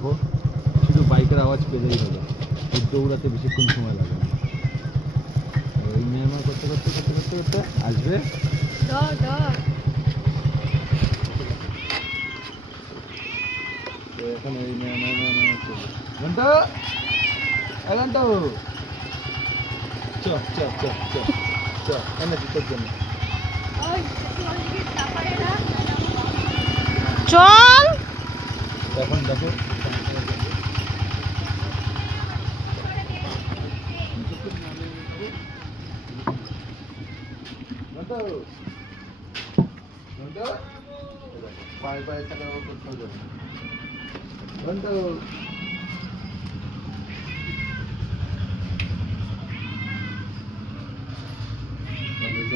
দেখো শুধু বাইকের আওয়াজ পেলেই হলো, ওর দৌড়াতে বেশিক্ষণ সময় লাগে না। ওই ম্যামা করতে করতে করতে করতে করতে আসবে। এখন ওই ঘন্টা ঘন্টা চ চ চ চ চ এনেছি তোর জন্য। চল এখন দেখো পায়ে পায়ে থাকা করতে হবে। ঘন্টা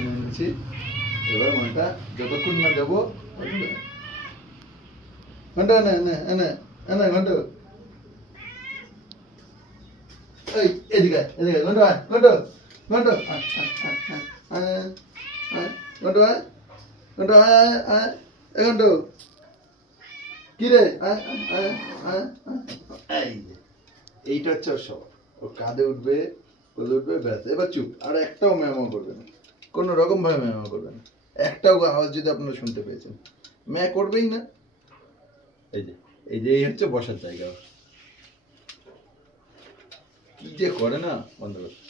এনেছি, এবার ঘন্টা যতক্ষণ না যাবো ঘন্টা এনে এনে এনে এনে ঘন্টা এই এদিকে এদিকে ঘন্টা ঘন্টা ঘন্টা ঘন্টা ঘন্টা ঘন্টা কি রে এইটা হচ্ছে ওর সব, ও কাঁধে উঠবে কোলে উঠবে ব্যাস, এবার চুপ। আর একটাও ম্যামও করবে না, কোনো রকম ভাবে ম্যামও করবে না। একটাও আওয়াজ যদি আপনারা শুনতে পেয়েছেন, ম্যা করবেই না। এই যে এই যে এই হচ্ছে বসার জায়গা, কি যে করে না বন্ধ করতে।